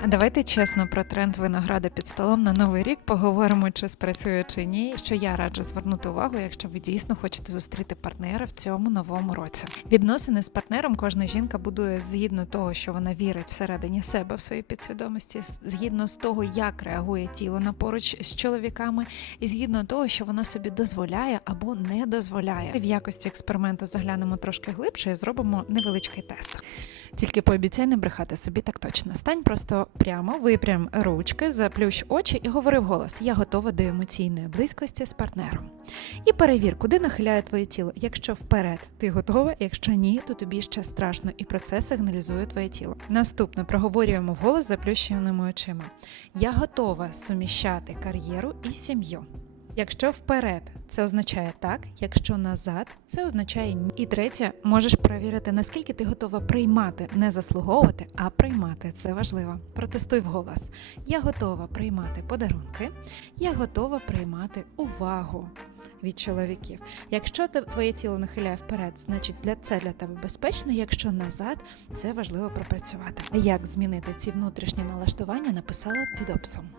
А давайте чесно про тренд винограда під столом на новий рік поговоримо, чи спрацює чи ні. Що я раджу звернути увагу, якщо ви дійсно хочете зустріти партнера в цьому новому році. Відносини з партнером кожна жінка будує згідно того, що вона вірить всередині себе в своїй підсвідомості, згідно з того, як реагує тіло на поруч з чоловіками, і згідно того, що вона собі дозволяє або не дозволяє. В якості експерименту заглянемо трошки глибше і зробимо невеличкий тест. Тільки пообіцяй не брехати собі так точно. Стань просто прямо, випрям ручки, заплющ очі і говори вголос: Я готова до емоційної близькості з партнером. І перевір, куди нахиляє твоє тіло. Якщо вперед ти готова, якщо ні, то тобі ще страшно, і про це сигналізує твоє тіло. Наступне проговорюємо вголос заплющеними очима. Я готова суміщати кар'єру і сім'ю. Якщо вперед, це означає так, якщо назад, це означає ні. І третє, можеш перевірити, наскільки ти готова приймати, не заслуговувати, а приймати. Це важливо. Протестуй вголос. Я готова приймати подарунки, я готова приймати увагу від чоловіків. Якщо твоє тіло нахиляє вперед, значить для це для тебе безпечно. Якщо назад, це важливо пропрацювати. Як змінити ці внутрішні налаштування, написала під описом.